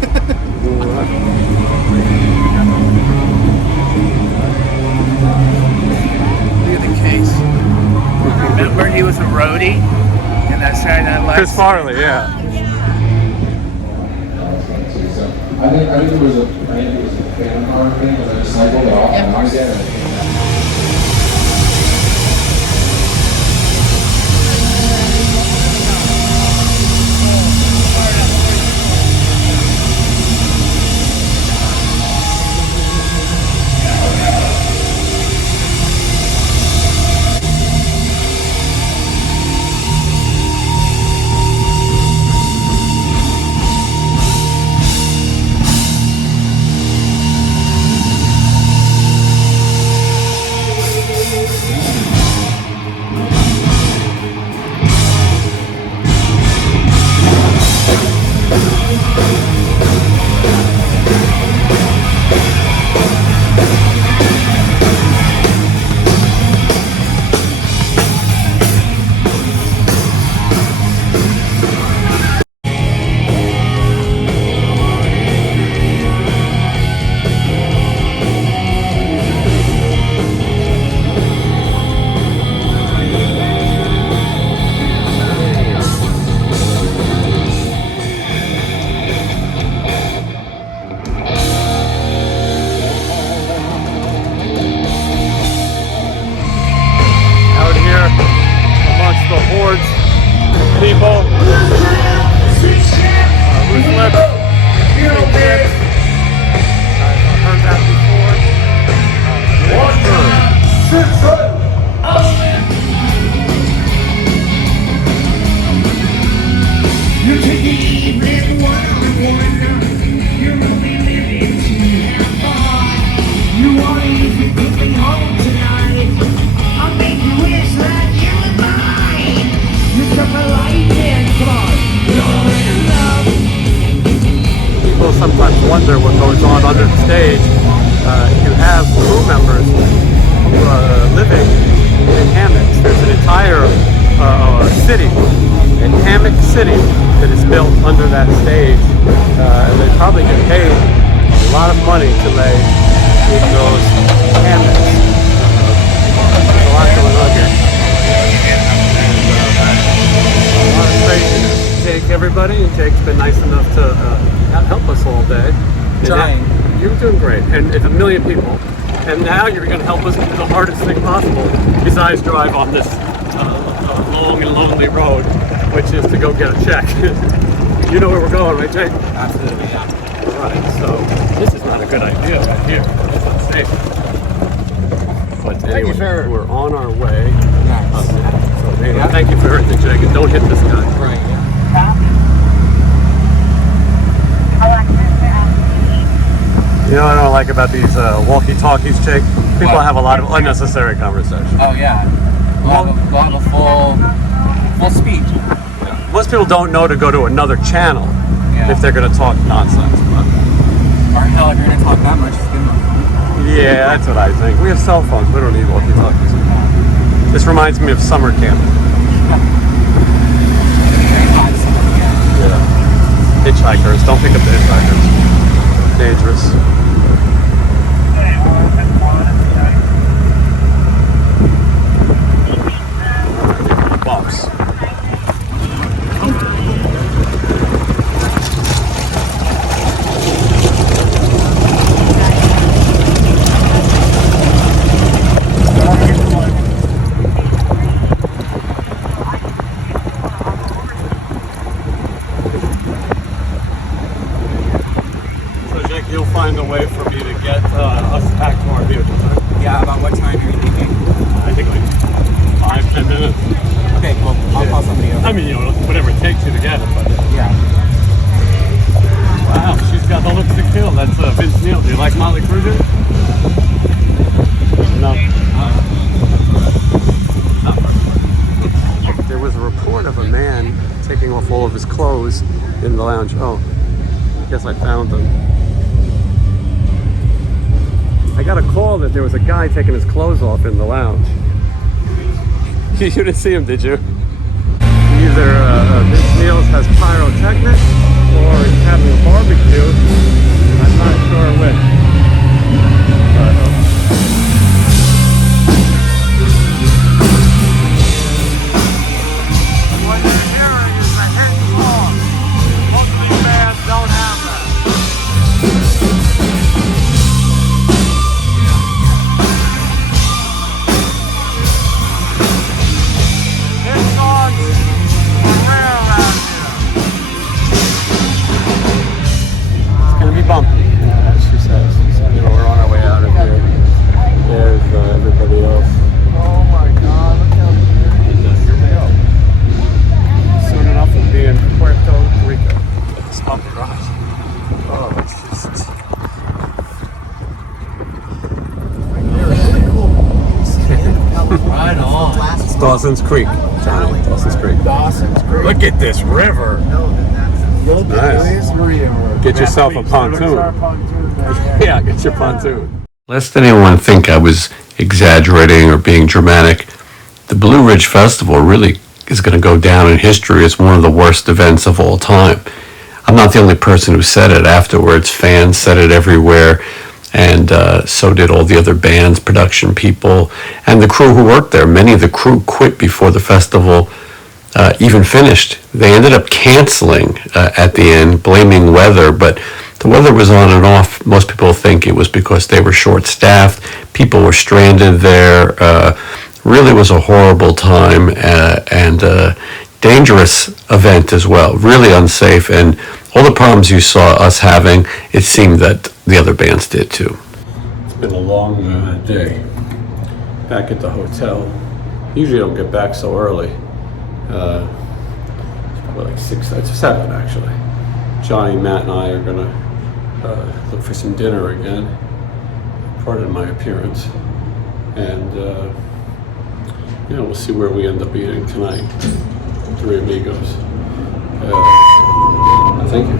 at the case. Remember he was a roadie in that Saturday Night Live? Chris Farley, yeah. I think it was a fan car thing because I just cycled off and I get it. People sometimes wonder what goes on under the stage. You have crew members who are living in hammocks. There's an entire city, a hammock city, that is built under that stage. And they probably get paid a lot of money to lay in those hammocks. There's a lot going on here. And, a lot of craziness. Jake, everybody, and Jake's been nice enough to help us all day. Trying. You're doing great, and it's a million people. And now you're going to help us do the hardest thing possible, besides drive on this long and lonely road, which is to go get a check. You know where we're going, right, Jake? Absolutely, yeah. All right, so this is not a good idea right here. It's unsafe. But anyway, we're on our way up now. So anyway, thank you for everything, Jake, and don't hit this guy. Right, yeah. You know what I don't like about these walkie-talkies, Jake? People have a lot of unnecessary conversation. Oh, yeah. We'll have a full speech. Yeah. Most people don't know to go to another channel if they're going to talk nonsense. But. Or hell, if you're going to talk that much, it's good enough. Yeah, that's what I think. We have cell phones. We don't need walkie-talkies. This reminds me of summer camp. Yeah. Hitchhikers. Don't pick up the hitchhikers. Dangerous. Bumps. You'll find a way for me to get us back to our vehicles, right? Yeah, about what time are you thinking? I think like 5-10 minutes. Okay, cool. I'll call somebody over. I mean, you know, whatever it takes you to get it, but... Yeah. Wow, she's got the looks to kill. That's Vince Neil. Do you like Motley Crue, dude? No. There was a report of a man taking off all of his clothes in the lounge. Oh, I guess I found them. I got a call that there was a guy taking his clothes off in the lounge. You didn't see him, did you? Either Vince Neil's has pyrotechnics or he's having a barbecue. I'm not sure which. What you're hearing is the head claw. Most of these bands don't have that. Bumpy, she says. So, you know, we're on our way out of here. There's everybody else. Oh my God, look how beautiful. Here we go. Soon enough we'll be in Puerto Rico. It's bumpy ride. Oh, it's just... Right on. It's Dawson's Creek, Johnny. Dawson's Creek. Dawson's Creek. Look at this river. Nice. Get yourself a pontoon. Yeah, get your pontoon. Lest anyone think I was exaggerating or being dramatic, the Blue Ridge Festival really is going to go down in history as one of the worst events of all time. I'm not the only person who said it afterwards. Fans said it everywhere, and so did all the other bands, production people, and the crew who worked there. Many of the crew quit before the festival even finished. They ended up canceling at the end, blaming weather, but the weather was on and off. Most people think it was because they were short-staffed. People were stranded there. Really was a horrible time and a dangerous event as well. Really unsafe, and all the problems you saw us having, it seemed that the other bands did too. It's been a long day. Back at the hotel. Usually I don't get back so early. well, like 6, it's 7 actually. Johnny, Matt, and I are gonna look for some dinner again. Pardon my appearance. And you know, we'll see where we end up eating tonight. Three Amigos. Thank you.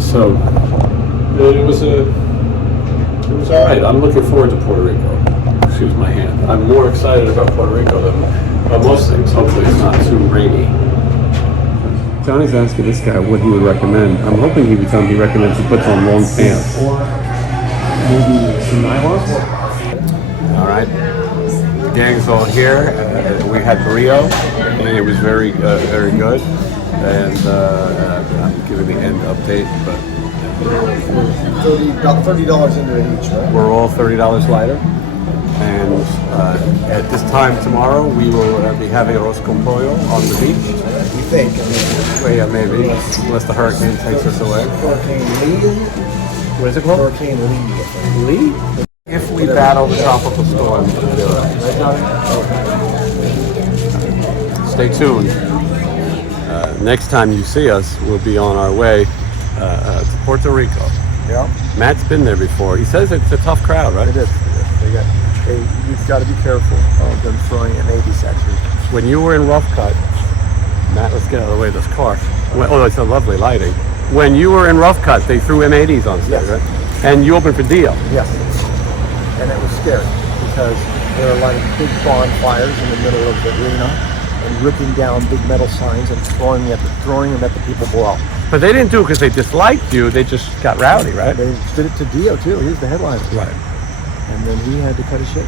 So it was all right. I'm looking forward to Puerto Rico. Excuse my hand. I'm more excited about Puerto Rico than most things. Hopefully it's not too rainy. Johnny's asking this guy what he would recommend. I'm hoping he would tell me he recommends he puts on long pants. Maybe some nylons? All right. The gang's all here. We had burrito, and it was very good. And I'm giving the end update, but about $30 into it each, right? we're all $30 lighter. And at this time tomorrow, we will be having arroz con pollo on the beach. We think. Well, yeah, maybe, unless the hurricane takes us away. Hurricane Lee. What is it called? Hurricane Lee. Lee? If we battle the tropical storm, we'll do it. Stay tuned. Next time you see us, we'll be on our way to Puerto Rico. Yeah. Matt's been there before. He says it's a tough crowd, right? It is. You've got to be careful of them throwing M80s at you. When you were in Rough Cut, Matt, let's get out of the way of this car. Oh, it's a lovely lighting. When you were in Rough Cut, they threw M80s on stage, Yes. right? And you opened for Dio. Yes. And it was scary because there were lighting big bonfires in the middle of the arena and ripping down big metal signs and throwing them at the people below. But they didn't do it because they disliked you. They just got rowdy, right? They did it to Dio too. He was the headliner. Right. And then he had to cut his shit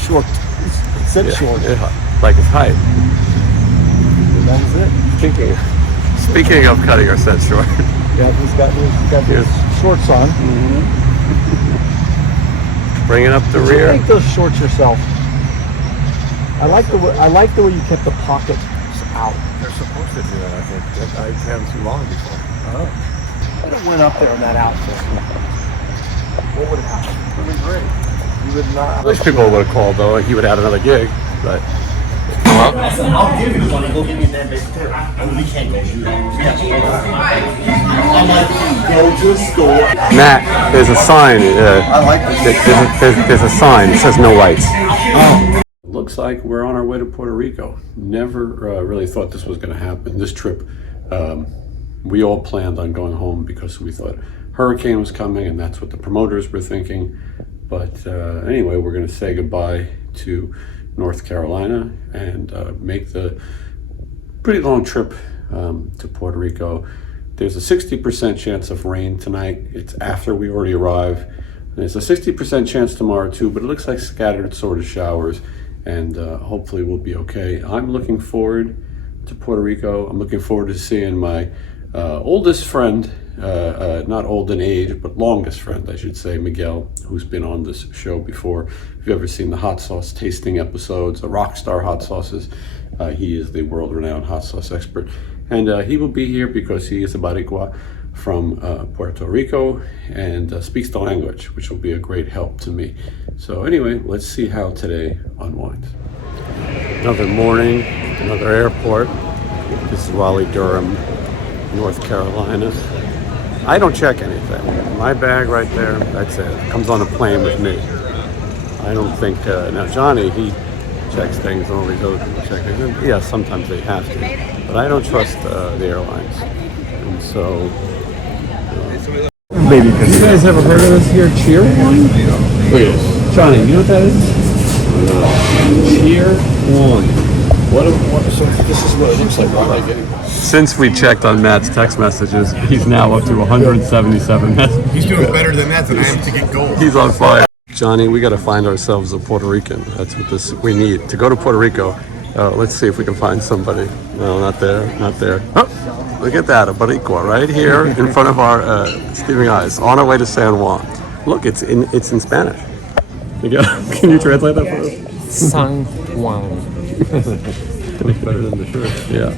short. Short. Yeah, like his height. And that was it. Speaking of cutting our set short. Yeah, he's got his shorts on. Mm-hmm. Bringing up the Did rear. you make those shorts yourself? I like the way you kept the pockets out. They're supposed to do that, I think. I had them too long before. Oh. I would have went up there in that outfit. What would have happened? It would have been great. You would not. I wish people would have called though, and he would have had another gig. But I'll give you the money. Go get me that base too. And we can't go shoot. I'm like, go to the store. Matt, there's a sign. I like this. There's a sign. It says no lights. Oh. Looks like we're on our way to Puerto Rico. Never really thought this was going to happen. This trip, we all planned on going home because we thought hurricane was coming, and that's what the promoters were thinking. But anyway, we're going to say goodbye to North Carolina and make the pretty long trip to Puerto Rico. There's a 60% chance of rain tonight. It's after we already arrive. There's a 60% chance tomorrow too, but it looks like scattered sort of showers, and hopefully we'll be okay. I'm looking forward to Puerto Rico. I'm looking forward to seeing my oldest friend, not old in age, but longest friend, I should say, Miguel, who's been on this show before. If you've ever seen the hot sauce tasting episodes, the Rockstar Hot Sauces, he is the world-renowned hot sauce expert. And he will be here because he is a Boricua from Puerto Rico and speaks the language, which will be a great help to me. So anyway, let's see how today unwinds. Another morning, another airport. This is Raleigh-Durham, North Carolina. I don't check anything. My bag right there, that's it. Comes on a plane with me. I don't think, now Johnny, he checks things and all these other people check things. And yeah, sometimes they have to. But I don't trust the airlines. And so... Maybe because you guys ever heard of this here, Cheer One? Look at this. Johnny, you know what that is? Cheer One. So this is what it looks like, right? Since we checked on Matt's text messages, he's now up to 177 messages. He's doing better than that I am to get gold. He's on fire. Johnny, we got to find ourselves a Puerto Rican. That's what we need. To go to Puerto Rico, let's see if we can find somebody. No, not there, not there. Oh, look at that, a Boricua right here in front of our steaming eyes, on our way to San Juan. Look, it's in Spanish. Can you translate that for us? San Juan. Looks better than the shirt. Yeah.